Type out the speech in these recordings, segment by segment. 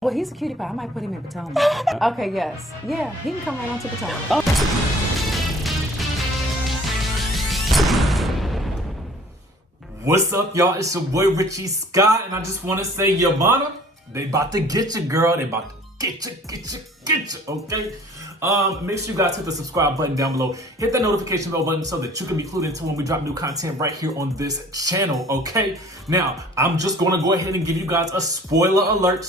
Well, he's a cutie pie. I might put him in Potomac. Okay, yes. Yeah, he can come right on to Potomac. What's up, y'all? It's your boy Richie Scott, and I just want to say, YOVANNA, they about to get you, girl. They about to get you, okay? Make sure you guys hit the subscribe button down below. Hit that notification bell button so that you can be clued into when we drop new content right here on this channel, okay? Now, I'm just going to go ahead and give you guys a spoiler alert,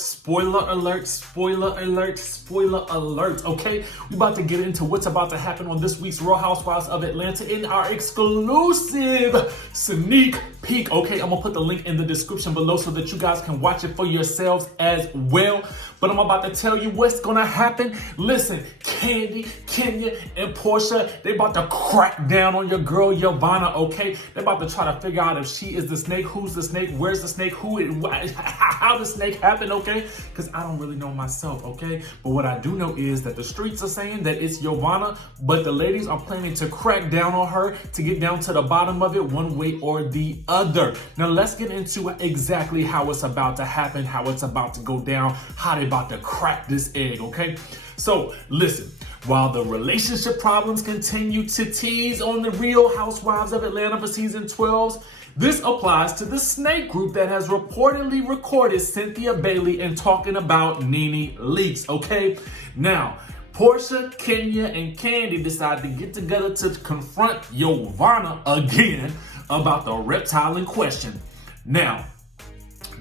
okay? We about to get into what's about to happen on this week's Real Housewives of Atlanta in our exclusive sneak peek, okay? I'm going to put the link in the description below so that you guys can watch it for yourselves as well. But I'm about to tell you what's going to happen. Listen, KANDI, Kenya, and Porsha, they about to crack down on your girl YOVANNA, okay? They about to try to figure out if she is the snake, who's the snake, where's the snake, how the snake happened, okay? Because I don't really know myself, okay? But what I do know is that the streets are saying that it's YOVANNA, but the ladies are planning to crack down on her to get down to the bottom of it one way or the other. Now let's get into exactly how it's about to happen, how it's about to go down, how they about to crack this egg, okay? So listen, while the relationship problems continue to tease on the Real Housewives of Atlanta for season 12, this applies to the snake group that has reportedly recorded Cynthia Bailey and talking about Nene leaks, okay? Now, Porsha, Kenya, and KANDI decided to get together to confront YOVANNA again about the reptile in question. Now,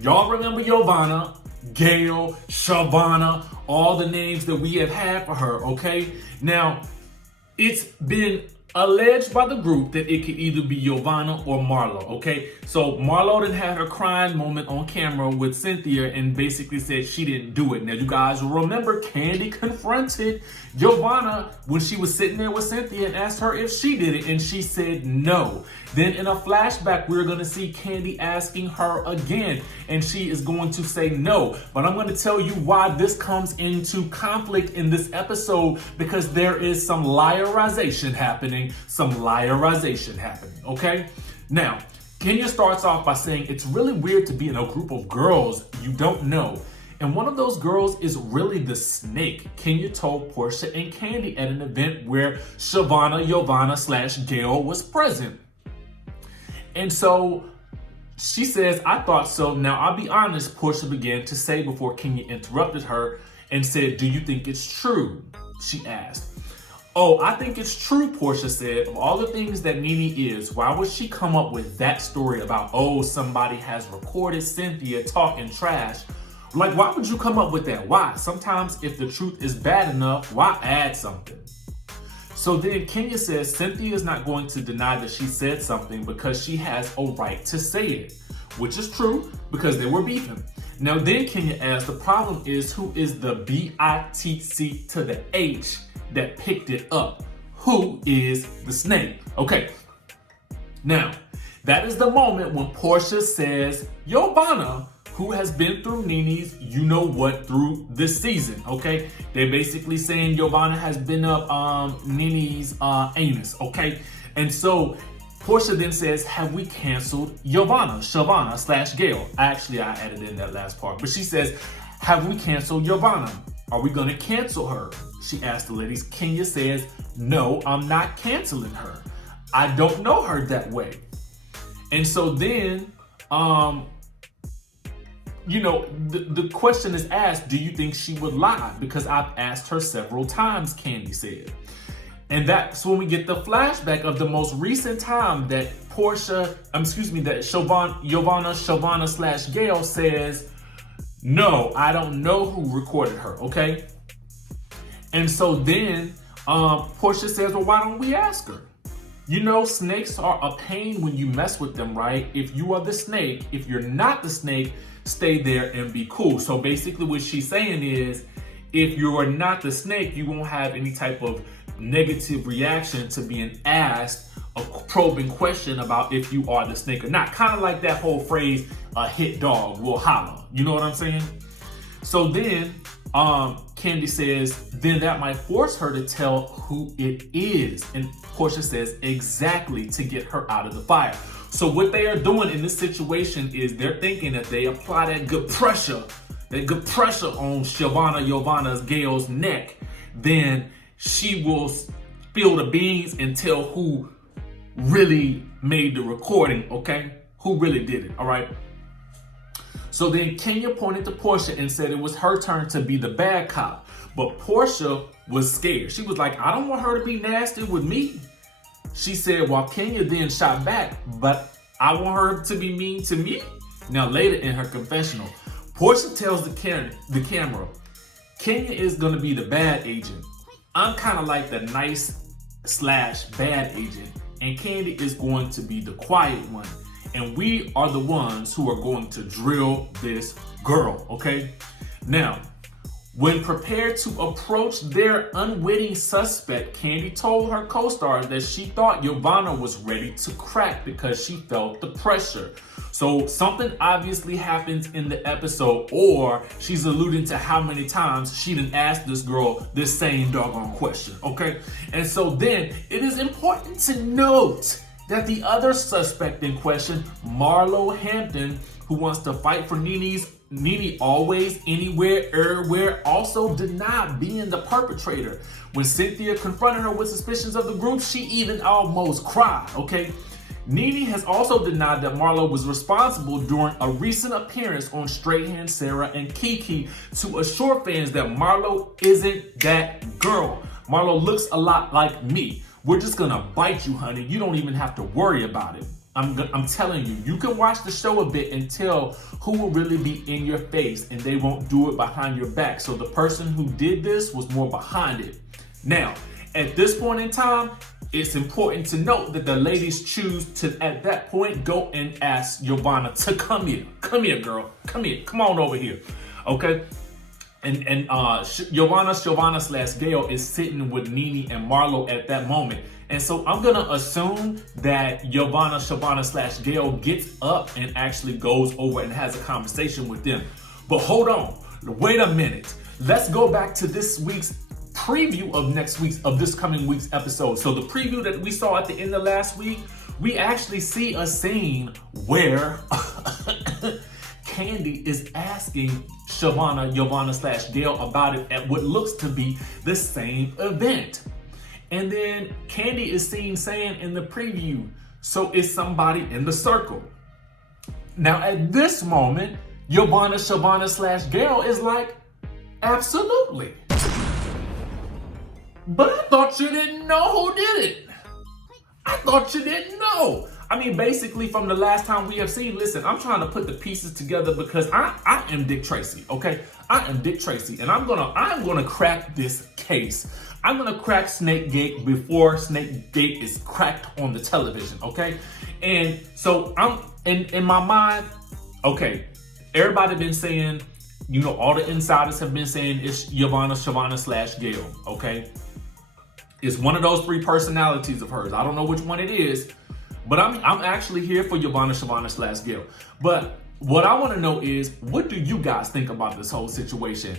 y'all remember YOVANNA, Gail, Shavana, all the names that we have had for her, okay? Now, it's been alleged by the group that it could either be YOVANNA or Marlo, okay? So Marlo done had her crying moment on camera with Cynthia and basically said she didn't do it. Now, you guys will remember KANDI confronted YOVANNA when she was sitting there with Cynthia and asked her if she did it, and she said no. Then in a flashback, we're going to see KANDI asking her again, and she is going to say no. But I'm going to tell you why this comes into conflict in this episode, because there is some liarization happening, okay? Now, Kenya starts off by saying it's really weird to be in a group of girls you don't know. And one of those girls is really the snake, Kenya told Porsha and KANDI at an event where Shavana, YOVANNA / Gail was present. And so she says, I thought so. Now, I'll be honest, Porsha began to say before Kenya interrupted her and said, do you think it's true? She asked. Oh, I think it's true, Porsha said. Of all the things that Nene is, why would she come up with that story about, oh, somebody has recorded Cynthia talking trash? Like, why would you come up with that? Why? Sometimes if the truth is bad enough, why add something? So then Kenya says Cynthia is not going to deny that she said something because she has a right to say it, which is true because they were beefing. Now then Kenya asks, the problem is who is the BITC to the H that picked it up? Who is the snake? Okay, now that is the moment when Porsha says YOVANNA, who has been through Nene's you-know-what through this season, okay? They're basically saying YOVANNA has been up Nene's anus, okay? And so Porsha then says, have we canceled YOVANNA, Shavana / Gail? Actually, I added in that last part. But she says, have we canceled YOVANNA? Are we gonna cancel her? She asked the ladies. Kenya says, no, I'm not canceling her. I don't know her that way. And so then, you know, the question is asked, do you think she would lie? Because I've asked her several times, KANDI said. And that's when we get the flashback of the most recent time that YOVANNA, Shavana / Gail says, no, I don't know who recorded her, okay? And so then Porsha says, well, why don't we ask her? You know, snakes are a pain when you mess with them, right? If you are the snake, if you're not the snake, stay there and be cool. So basically what she's saying is, if you are not the snake, you won't have any type of negative reaction to being asked a probing question about if you are the snake or not. Kind of like that whole phrase, a hit dog will holler. You know what I'm saying? So then KANDI says, then that might force her to tell who it is. And Porsha says, exactly, to get her out of the fire. So what they are doing in this situation is they're thinking that they apply that good pressure that good pressure on Giovanna's Gail's neck, then she will spill the beans and tell who really made the recording, okay? Who really did it, all right? So then Kenya pointed to Porsha and said it was her turn to be the bad cop. But Porsha was scared. She was like, I don't want her to be nasty with me. She said, while Kenya then shot back, but I want her to be mean to me. Now later in her confessional, Porsha tells the camera, Kenya is going to be the bad agent. I'm kind of like the nice/bad agent. And Kandi is going to be the quiet one. And we are the ones who are going to drill this girl, okay? Now, when prepared to approach their unwitting suspect, Kandi told her co-stars that she thought YOVANNA was ready to crack because she felt the pressure. So something obviously happens in the episode, or she's alluding to how many times she done asked this girl this same doggone question, okay? And so then it is important to note that the other suspect in question, Marlo Hampton, who wants to fight for Nene always, anywhere, everywhere, also denied being the perpetrator. When Cynthia confronted her with suspicions of the group, she even almost cried, okay? Nene has also denied that Marlo was responsible during a recent appearance on Straight Hand Sarah and Kiki to assure fans that Marlo isn't that girl. Marlo looks a lot like me. We're just gonna bite you, honey. You don't even have to worry about it. I'm telling you, you can watch the show a bit and tell who will really be in your face, and they won't do it behind your back. So the person who did this was more behind it. Now, at this point in time, it's important to note that the ladies choose to, at that point, go and ask YOVANNA to come here. Come here, girl. Come here. Come on over here. Okay? And YOVANNA/Gail is sitting with Nene and Marlo at that moment. And so I'm gonna assume that YOVANNA/Gail gets up and actually goes over and has a conversation with them. But hold on, wait a minute. Let's go back to this week's preview of this coming week's episode. So the preview that we saw at the end of last week, we actually see a scene where Kandi is asking YOVANNA/Gail about it at what looks to be the same event. And then Kandi is seen saying in the preview, so it's somebody in the circle. Now at this moment, YOVANNA/Gail is like, absolutely. But I thought you didn't know who did it. I thought you didn't know. I mean, basically from the last time we have seen, listen, I'm trying to put the pieces together because I am Dick Tracy, okay? I am Dick Tracy, and I'm gonna crack this case. I'm gonna crack Snakegate before Snakegate is cracked on the television, okay? And so I'm in my mind, okay, everybody been saying, you know, all the insiders have been saying it's YOVANNA/Gail, okay? It's one of those three personalities of hers. I don't know which one it is, but I'm actually here for YOVANNA/Gail. But what I want to know is, what do you guys think about this whole situation?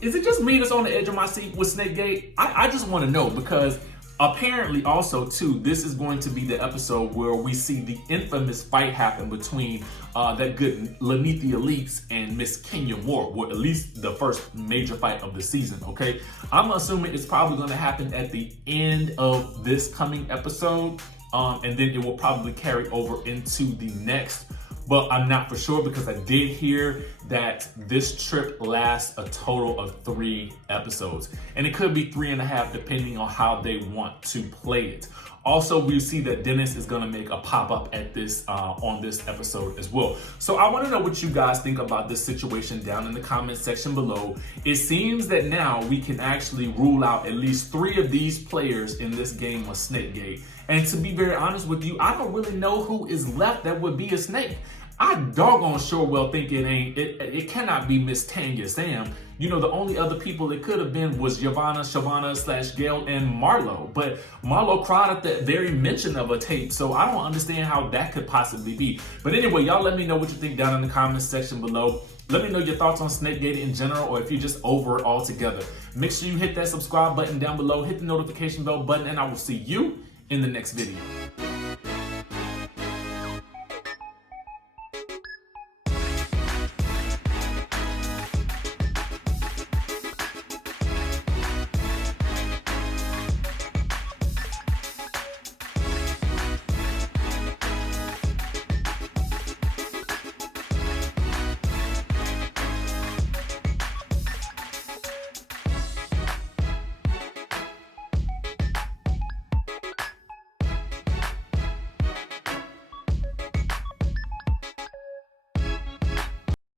Is it just me that's on the edge of my seat with Snakegate? I just want to know, because apparently also too, this is going to be the episode where we see the infamous fight happen between that good Lanithia Leaks and Miss Kenya Moore, or at least the first major fight of the season, okay? I'm assuming it's probably going to happen at the end of this coming episode, and then it will probably carry over into the next. But I'm not for sure, because I did hear that this trip lasts a total of 3 episodes. And it could be 3.5 depending on how they want to play it. Also, we see that Dennis is gonna make a pop-up at this on this episode as well. So I wanna know what you guys think about this situation down in the comment section below. It seems that now we can actually rule out at least 3 of these players in this game of Snakegate. And to be very honest with you, I don't really know who is left that would be a snake. I doggone sure well think it cannot be Miss Tanya Sam. You know, the only other people it could have been was YOVANNA/Gail and Marlo. But Marlo cried at the very mention of a tape, so I don't understand how that could possibly be. But anyway, y'all let me know what you think down in the comments section below. Let me know your thoughts on Snakegate in general, or if you're just over it altogether. Make sure you hit that subscribe button down below, hit the notification bell button, and I will see you in the next video.